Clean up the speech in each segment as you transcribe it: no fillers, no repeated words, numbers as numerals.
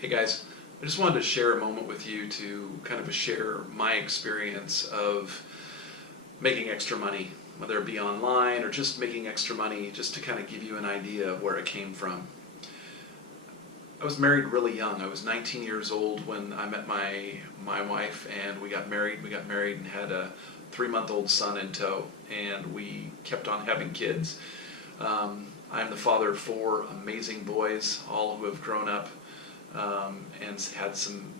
Hey guys, I just wanted to share a moment with you to kind of share my experience of making extra money, whether it be online or just making extra money, just to kind of give you an idea of where it came from. I was married really young. I was 19 years old when I met my wife, and we got married. We got married and had a 3-month-old son in tow, and we kept on having kids. I'm the father of 4 amazing boys, all who have grown up and had some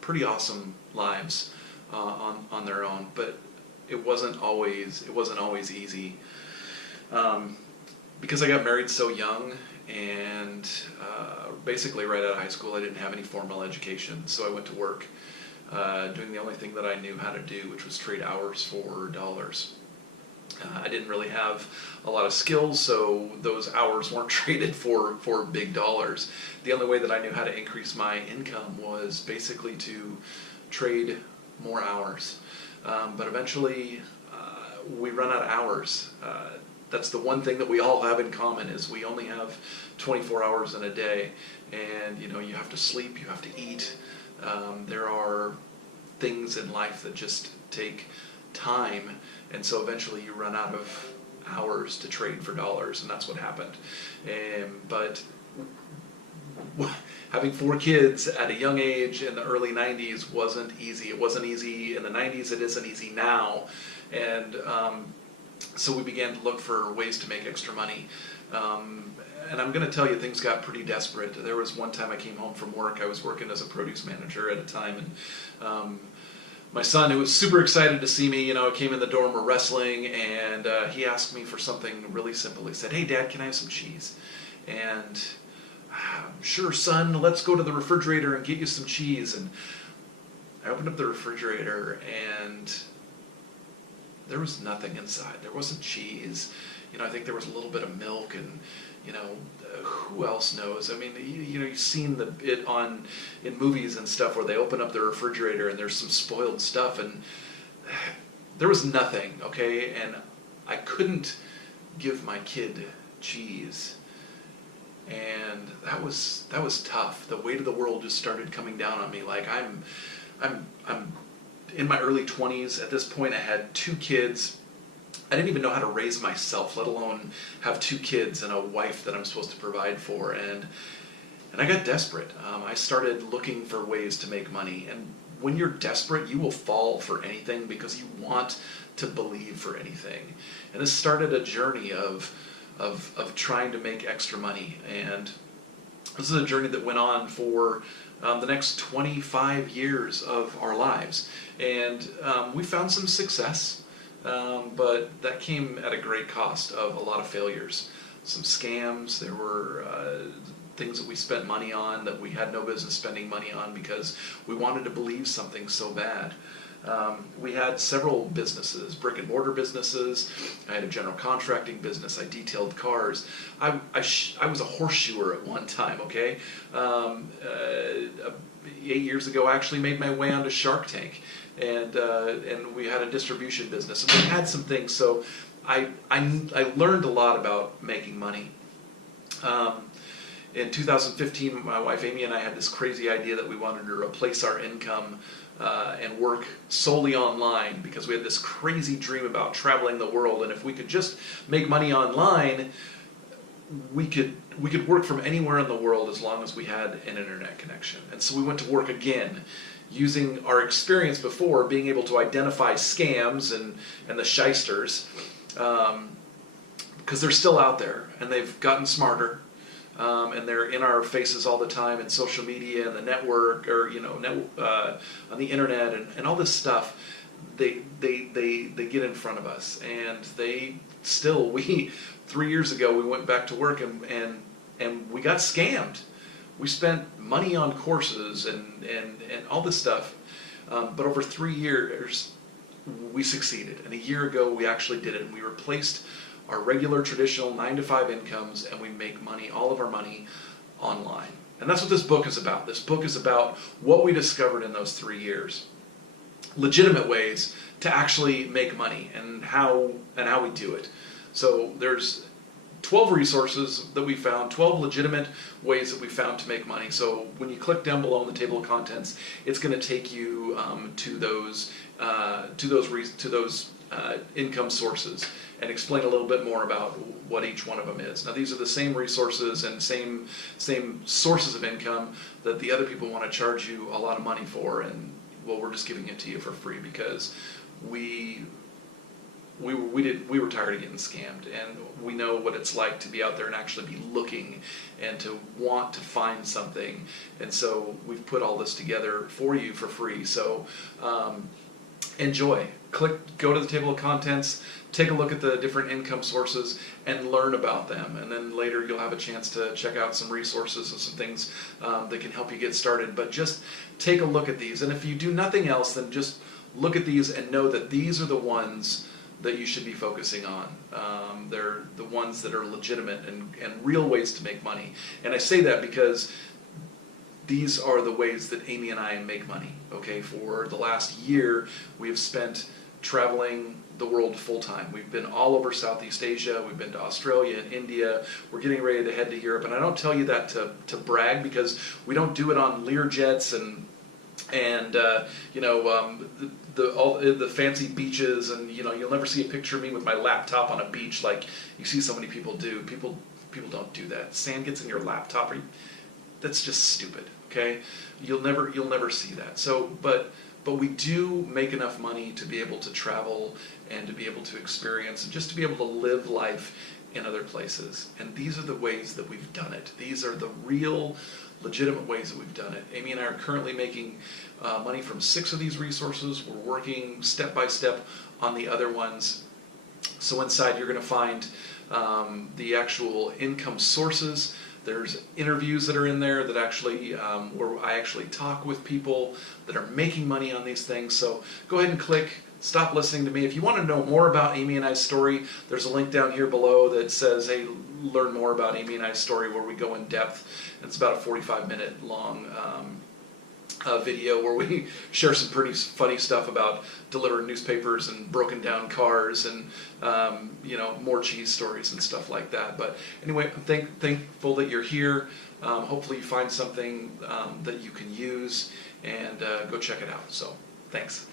pretty awesome lives on their own. But it wasn't always easy because I got married so young, and basically right out of high school I didn't have any formal education, so I went to work doing the only thing that I knew how to do, which was trade hours for dollars. I didn't really have a lot of skills, so those hours weren't traded for big dollars. The only way that I knew how to increase my income was basically to trade more hours. But eventually we run out of hours. That's the one thing that we all have in common, is we only have 24 hours in a day, and you have to sleep, you have to eat. There are things in life that just take time, and so eventually you run out of hours to trade for dollars, and that's what happened. But having 4 kids at a young age in the early 90s wasn't easy. It wasn't easy in the 90s, it isn't easy now. And so we began to look for ways to make extra money. And I'm going to tell you, things got pretty desperate. There was one time I came home from work. I was working as a produce manager at a time, and my son, who was super excited to see me, came in the door and we're wrestling, and he asked me for something really simple. He said, "Hey Dad, can I have some cheese?" And "Sure son, let's go to the refrigerator and get you some cheese." And I opened up the refrigerator and there was nothing inside. There wasn't cheese. I think there was a little bit of milk, and who else knows? I mean, you've seen it in movies and stuff where they open up the refrigerator and there's some spoiled stuff, and there was nothing, okay? And I couldn't give my kid cheese, and that was tough. The weight of the world just started coming down on me. Like I'm in my early 20s at this point. I had 2 kids. I didn't even know how to raise myself, let alone have 2 kids and a wife that I'm supposed to provide for. And I got desperate. I started looking for ways to make money. And when you're desperate, you will fall for anything because you want to believe for anything. And this started a journey of trying to make extra money. And this is a journey that went on for the next 25 years of our lives. And we found some success. But that came at a great cost of a lot of failures. Some scams, there were things that we spent money on that we had no business spending money on because we wanted to believe something so bad. We had several businesses, brick and mortar businesses. I had a general contracting business. I detailed cars. I was a horseshoer at one time, okay? 8 years ago, I actually made my way onto Shark Tank. And we had a distribution business, and we had some things. So I learned a lot about making money. In 2015, my wife Amy and I had this crazy idea that we wanted to replace our income and work solely online, because we had this crazy dream about traveling the world, and if we could just make money online, we could work from anywhere in the world as long as we had an internet connection. And so we went to work again, using our experience before, being able to identify scams and the shysters, because they're still out there, and they've gotten smarter, and they're in our faces all the time in social media and the network, or on the internet and all this stuff. They get in front of us, and we 3 years ago we went back to work and we got scammed. We spent money on courses and all this stuff, but over 3 years we succeeded. And a year ago we actually did it, and we replaced our regular traditional 9-to-5 incomes, and we make money, all of our money, online. And that's what this book is about. This book is about what we discovered in those 3 years. Legitimate ways to actually make money, and how we do it. So there's 12 resources that we found, 12 legitimate ways that we found to make money. So when you click down below in the table of contents, it's going to take you to those income sources and explain a little bit more about what each one of them is. Now these are the same resources and same sources of income that the other people want to charge you a lot of money for, and well, we're just giving it to you for free because we were tired of getting scammed, and we know what it's like to be out there and actually be looking and to want to find something, and so we've put all this together for you for free. So enjoy. Go to the table of contents, take a look at the different income sources and learn about them, and then later you'll have a chance to check out some resources and some things that can help you get started. But just take a look at these, and if you do nothing else, then just look at these and know that these are the ones that you should be focusing on. They're the ones that are legitimate and real ways to make money. And I say that because these are the ways that Amy and I make money. Okay, for the last year, we have spent traveling the world full-time. We've been all over Southeast Asia, we've been to Australia and India, we're getting ready to head to Europe, and I don't tell you that to brag, because we don't do it on Lear jets and all the fancy beaches, and you'll never see a picture of me with my laptop on a beach like you see so many people do. People don't do that. Sand gets in your laptop, that's just stupid. Okay, you'll never see that. So, but we do make enough money to be able to travel and to be able to experience and just to be able to live life in other places. And these are the ways that we've done it. These are the real, legitimate ways that we've done it. Amy and I are currently making money from 6 of these resources. We're working step by step on the other ones. So inside you're going to find the actual income sources. There's interviews that are in there that actually, where I actually talk with people that are making money on these things. So go ahead and click, stop listening to me. If you want to know more about Amy and I's story, there's a link down here below that says, hey, learn more about Amy and I's story, where we go in depth. It's about a 45-minute long video where we share some pretty funny stuff about delivering newspapers and broken down cars and more cheese stories and stuff like that. But anyway, I'm thankful that you're here. Hopefully you find something that you can use, and go check it out. So thanks.